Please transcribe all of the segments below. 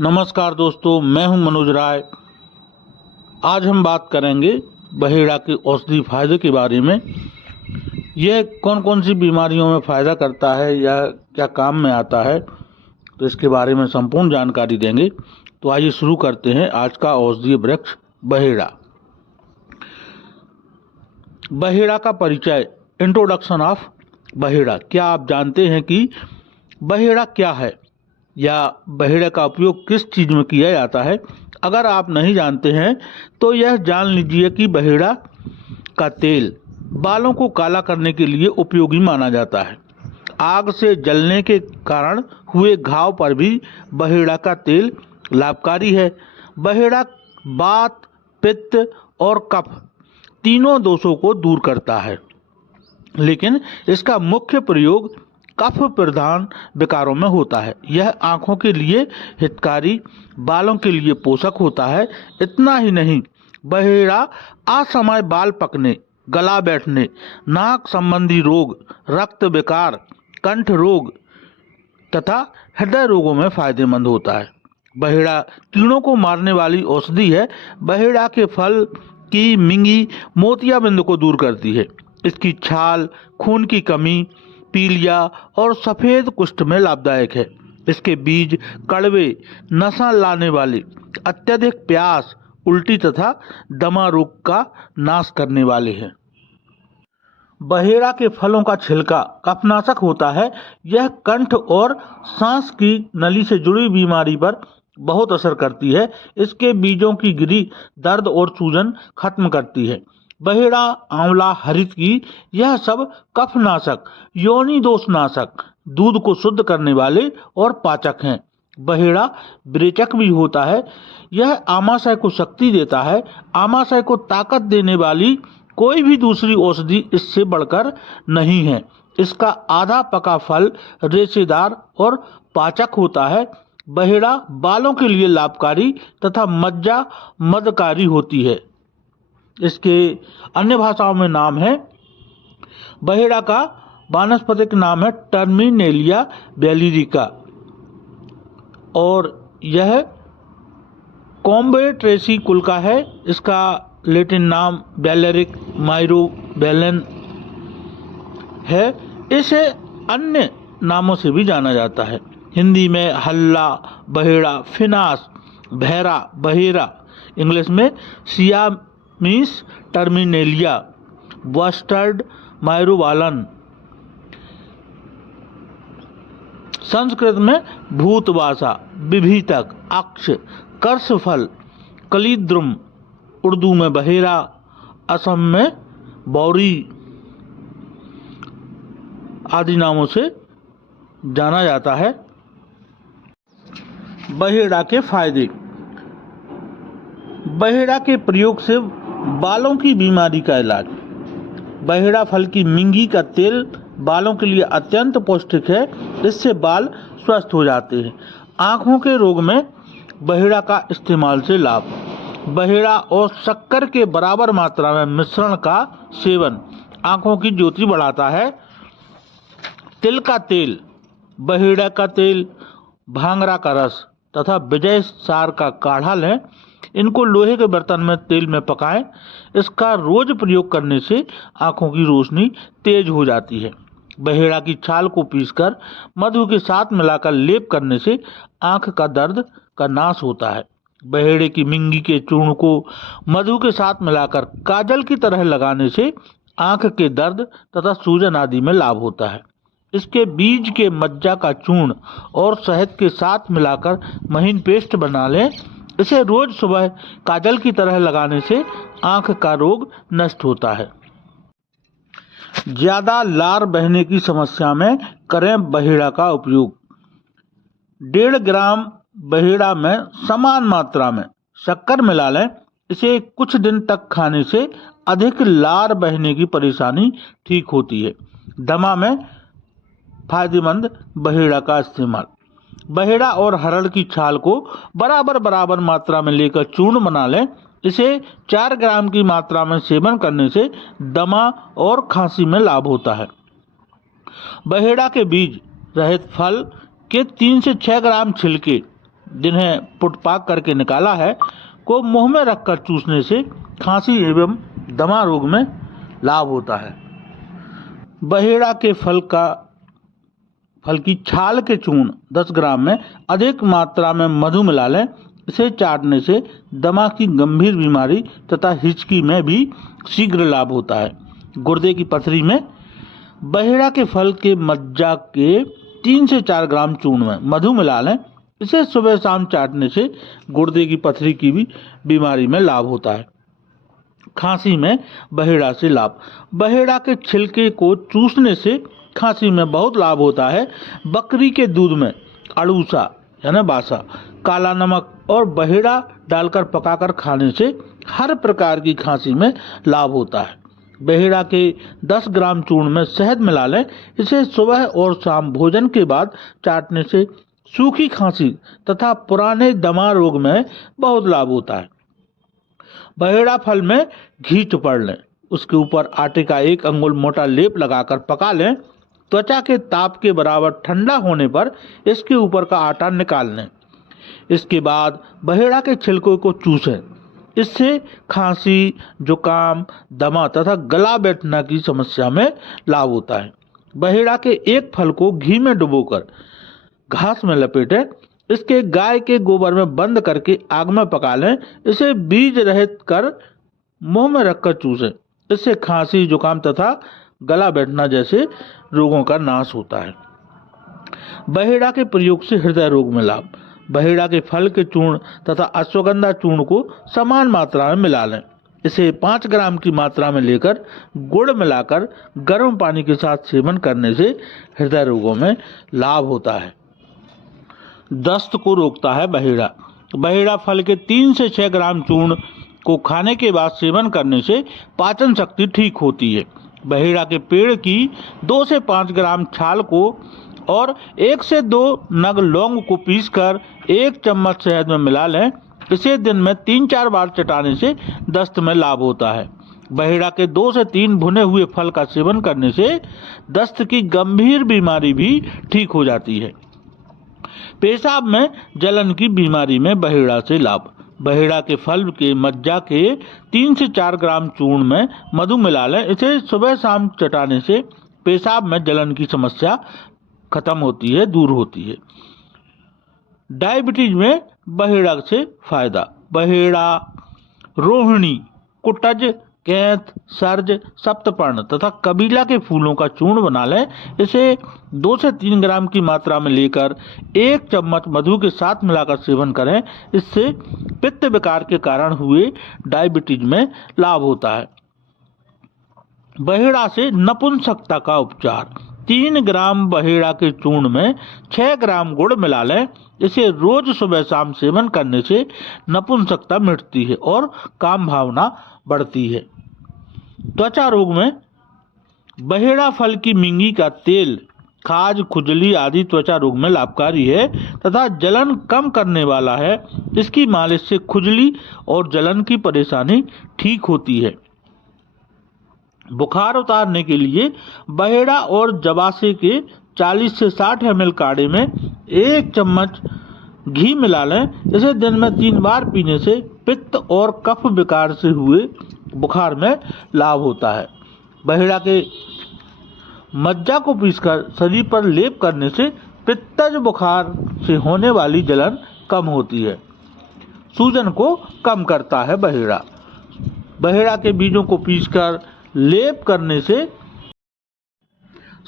नमस्कार दोस्तों, मैं हूं मनोज राय। आज हम बात करेंगे बहेड़ा के औषधि फायदे के बारे में। यह कौन कौन सी बीमारियों में फ़ायदा करता है या क्या काम में आता है, तो इसके बारे में संपूर्ण जानकारी देंगे। तो आइए शुरू करते हैं आज का औषधीय वृक्ष बहेड़ा। बहेड़ा का परिचय, इंट्रोडक्शन ऑफ बहेड़ा। क्या आप जानते हैं कि बहेड़ा क्या है या बहेड़े का उपयोग किस चीज़ में किया जाता है? अगर आप नहीं जानते हैं तो यह जान लीजिए कि बहेड़ा का तेल बालों को काला करने के लिए उपयोगी माना जाता है। आग से जलने के कारण हुए घाव पर भी बहेड़ा का तेल लाभकारी है। बहेड़ा वात, पित्त और कफ तीनों दोषों को दूर करता है, लेकिन इसका मुख्य प्रयोग कफ प्रधान विकारों में होता है। यह आंखों के लिए हितकारी, बालों के लिए पोषक होता है। इतना ही नहीं, बहेड़ा असमय बाल पकने, गला बैठने, नाक संबंधी रोग, रक्त विकार, कंठ रोग तथा हृदय रोगों में फायदेमंद होता है। बहेड़ा कीड़ों को मारने वाली औषधि है। बहेड़ा के फल की मिंगी मोतियाबिंद को दूर करती है। इसकी छाल खून की कमी, पीलिया और सफेद कुष्ठ में लाभदायक है। इसके बीज कड़वे, नशा लाने वाले, अत्यधिक प्यास, उल्टी तथा दमा रोग का नाश करने वाले हैं। बहेड़ा के फलों का छिलका कफनाशक होता है। यह कंठ और सांस की नली से जुड़ी बीमारी पर बहुत असर करती है। इसके बीजों की गिरी दर्द और सूजन खत्म करती है। बहेड़ा, आंवला, हरित की यह सब कफनाशक, योनि दोष नाशक, दूध को शुद्ध करने वाले और पाचक हैं। बहेड़ा विरेचक भी होता है। यह आमाशय को शक्ति देता है। आमाशय को ताकत देने वाली कोई भी दूसरी औषधि इससे बढ़कर नहीं है। इसका आधा पका फल रेशेदार और पाचक होता है। बहेड़ा बालों के लिए लाभकारी तथा मज्जा मदकारी होती है। इसके अन्य भाषाओं में नाम है, बहेड़ा का वानस्पतिक नाम है टर्मिनेलिया वेलिरिका और यह कॉम्बेट्रेसी कुल का है। इसका लैटिन नाम वेलेरिक माइरोबेलन है। इसे अन्य नामों से भी जाना जाता है। हिंदी में हल्ला, बहेड़ा, फिनास, भैरा, बहेरा, इंग्लिश में सियामीस टर्मिनेलिया, बस्टर्ड माइरोबालन, संस्कृत में भूतवासा, विभीतक, अक्ष, कर्षफल, कलिद्रुम, उर्दू में बहेरा, असम में बौरी आदि नामों से जाना जाता है। बहेड़ा के फायदे। बहेड़ा के प्रयोग से बालों की बीमारी का इलाज। बहेड़ा फल की मिंगी का तेल बालों के लिए अत्यंत पौष्टिक है। इससे बाल स्वस्थ हो जाते हैं। आँखों के रोग में बहेड़ा का इस्तेमाल से लाभ। बहेड़ा और शक्कर के बराबर मात्रा में मिश्रण का सेवन आँखों की ज्योति बढ़ाता है। तिल का तेल, बहेड़ा का तेल, भांगरा का रस तथा विजय सार का काढ़ा लें। इनको लोहे के बर्तन में तेल में पकाएं। इसका रोज प्रयोग करने से आँखों की रोशनी तेज हो जाती है। बहेड़ा की छाल को पीसकर मधु के साथ मिलाकर लेप करने से आँख का दर्द का नाश होता है। बहेड़े की मिंगी के चूर्ण को मधु के साथ मिलाकर काजल की तरह लगाने से आँख के दर्द तथा सूजन आदि में लाभ होता है। इसके बीज के मज्जा का चूर्ण और शहद के साथ मिलाकर महीन पेस्ट बना लें। इसे रोज सुबह काजल की तरह लगाने से आँख का रोग नष्ट होता है। ज्यादा लार बहने की समस्या में करें बहेड़ा का उपयोग। 1.5 ग्राम बहेड़ा में समान मात्रा में शक्कर मिला लें। इसे कुछ दिन तक खाने से अधिक लार बहने की परेशानी ठीक होती है। दमा में फायदेमंद बहेड़ा का इस्तेमाल। बहेड़ा और हरड़ की छाल को बराबर मात्रा में लेकर चूर्ण बना लें। इसे 4 ग्राम की मात्रा में सेवन करने से दमा और खांसी में लाभ होता है। बहेड़ा के बीज रहित फल के 3 से 6 ग्राम छिलके जिन्हें पुटपाक करके निकाला है, को मुंह में रखकर चूसने से खांसी एवं दमा रोग में लाभ होता है। बहेड़ा के फल की छाल के चूर्ण 10 ग्राम में अधिक मात्रा में मधु मिला लें। इसे चाटने से दमा की गंभीर बीमारी तथा हिचकी में भी शीघ्र लाभ होता है। गुर्दे की पथरी में बहेड़ा के फल के मज्जा के 3 से 4 ग्राम चूर्ण में मधु मिला लें। इसे सुबह शाम चाटने से गुर्दे की पथरी की भी बीमारी में लाभ होता है। खांसी में बहेड़ा से लाभ। बहेड़ा के छिलके को चूसने से खांसी में बहुत लाभ होता है। बकरी के दूध में अड़ूसा यानी बासा, काला नमक और बहेड़ा डालकर पकाकर खाने से हर प्रकार की खांसी में लाभ होता है। बहेड़ा के 10 ग्राम चूर्ण में शहद मिला लें। इसे सुबह और शाम भोजन के बाद चाटने से सूखी खांसी तथा पुराने दमा रोग में बहुत लाभ होता है। बहेड़ा फल में घी चुपड़ लें। उसके ऊपर आटे का 1 अंगुल मोटा लेप लगाकर पका लें। त्वचा के ताप के बराबर ठंडा होने पर इसके ऊपर का आटा निकाल लें। इसके बाद बहेड़ा के छिलकों को चूसें। इससे खांसी, जुकाम, दमा तथा गला बैठना की समस्या में लाभ होता है। बहेड़ा के एक फल को घी में डुबोकर घास में लपेटें। इसके गाय के गोबर में बंद करके आग में पका लें। इसे बीज रहित कर मुंह में रखकर चूसें। इससे खांसी, जुकाम तथा गला बैठना जैसे रोगों का नाश होता है। बहेड़ा के प्रयोग से हृदय रोग में लाभ। बहेड़ा के फल के चूर्ण तथा अश्वगंधा चूर्ण को समान मात्रा में मिला लें। इसे 5 ग्राम की मात्रा में लेकर गुड़ मिलाकर गर्म पानी के साथ सेवन करने से हृदय रोगों में लाभ होता है। दस्त को रोकता है बहेड़ा। बहेड़ा फल के 3 से 6 ग्राम चूर्ण को खाने के बाद सेवन करने से पाचन शक्ति ठीक होती है। बहेड़ा के पेड़ की 2 से 5 ग्राम छाल को और 1 से 2 नग लौंग को पीसकर 1 चम्मच शहद में मिला लें। इसे दिन में 3-4 बार चटाने से दस्त में लाभ होता है। बहेड़ा के 2 से 3 भुने हुए फल का सेवन करने से दस्त की गंभीर बीमारी भी ठीक हो जाती है। पेशाब में जलन की बीमारी में बहेड़ा से लाभ। बहेड़ा के फल के मज्जा के 3 से 4 ग्राम चूर्ण में मधु मिला लें। इसे सुबह शाम चटाने से पेशाब में जलन की समस्या खत्म होती है, दूर होती है। डायबिटीज में बहेड़ा से फायदा। बहेड़ा, रोहिणी, कुटज, कैंथ, सर्ज, सप्तपर्ण तथा कबीला के फूलों का चूर्ण बना लें। इसे 2 से 3 ग्राम की मात्रा में लेकर 1 चम्मच मधु के साथ मिलाकर सेवन करें। इससे पित्त विकार के कारण हुए डायबिटीज में लाभ होता है। बहेड़ा से नपुंसकता का उपचार। 3 ग्राम बहेड़ा के चूर्ण में 6 ग्राम गुड़ मिला लें। इसे रोज सुबह शाम सेवन करने से नपुंसकता मिटती है और काम भावना बढ़ती है। त्वचा रोग में बहेड़ा फल की मिंगी का तेल खाज, खुजली आदि त्वचा रोग में लाभकारी है तथा जलन कम करने वाला है। इसकी मालिश से खुजली और जलन की परेशानी ठीक होती है। बुखार उतारने के लिए बहेड़ा और जवासे के 40 से 60 ml काढ़े में 1 चम्मच घी मिला लें। इसे दिन में 3 बार पीने से पित्त और कफ विकार से हुए बुखार में लाभ होता है। बहेड़ा के मज्जा को पीसकर शरीर पर लेप करने से पित्तज बुखार से होने वाली जलन कम होती है। सूजन को कम करता है बहेड़ा। बहेड़ा के बीजों को पीसकर लेप करने से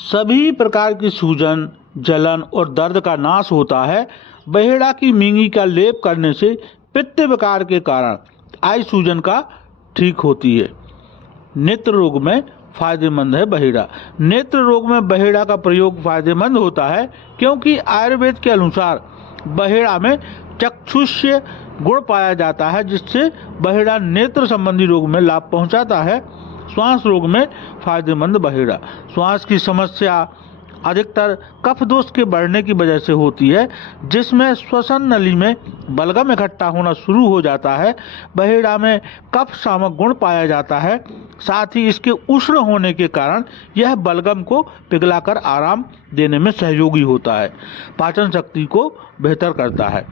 सभी प्रकार की सूजन, जलन और दर्द का नाश होता है। बहेड़ा की मिंगी का लेप करने से पित्त विकार के कारण आई सूजन का ठीक होती है। नेत्र रोग में फायदेमंद है बहेड़ा। नेत्र रोग में बहेड़ा का प्रयोग फायदेमंद होता है क्योंकि आयुर्वेद के अनुसार बहेड़ा में चक्षुष्य गुण पाया जाता है, जिससे बहेड़ा नेत्र संबंधी रोग में लाभ पहुंचाता है। श्वास रोग में फायदेमंद बहेड़ा। श्वास की समस्या अधिकतर कफ दोष के बढ़ने की वजह से होती है, जिसमें श्वसन नली में बलगम इकट्ठा होना शुरू हो जाता है। बहेड़ा में कफ शामक गुण पाया जाता है। साथ ही इसके उष्ण होने के कारण यह बलगम को पिघलाकर आराम देने में सहयोगी होता है। पाचन शक्ति को बेहतर करता है।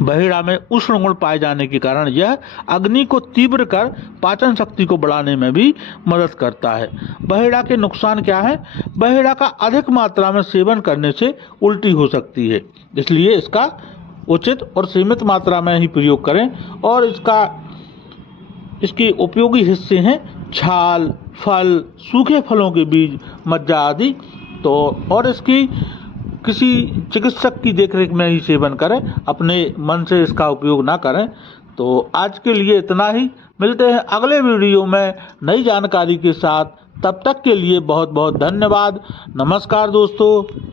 बहेड़ा में उष्ण गुण पाए जाने के कारण यह अग्नि को तीव्र कर पाचन शक्ति को बढ़ाने में भी मदद करता है। बहेड़ा के नुकसान क्या है? बहेड़ा का अधिक मात्रा में सेवन करने से उल्टी हो सकती है, इसलिए इसका उचित और सीमित मात्रा में ही प्रयोग करें। और इसके उपयोगी हिस्से हैं छाल, फल, सूखे फलों के बीज, मज्जा आदि। तो और इसकी किसी चिकित्सक की देखरेख में ही सेवन करें, अपने मन से इसका उपयोग ना करें। तो आज के लिए इतना ही। मिलते हैं अगले वीडियो में नई जानकारी के साथ। तब तक के लिए बहुत बहुत धन्यवाद। नमस्कार दोस्तों।